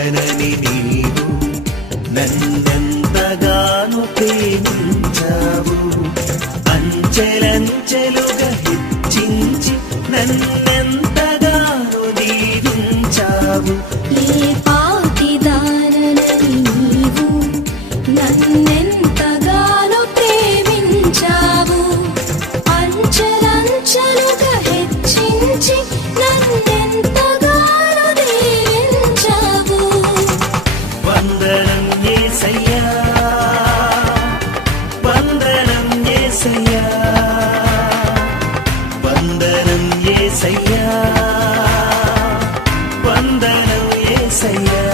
కాదనని నీవు నన్నెంతగానో ప్రేమించావు. అంచెలంచెలుగా హెచ్చించి నన్నెంతగానో దీవించావు. ఏ పాటిదానని నీవు నన్నెంతగానో ప్రేమించావు. అంచెలంచెలుగా హెచ్చించి నన్నెంతగానో దీవించావు. వందనం యేసయ్యా, వందనం యేసయ్యా, వందనం యేసయ్యా, వందనం యేసయ్యా.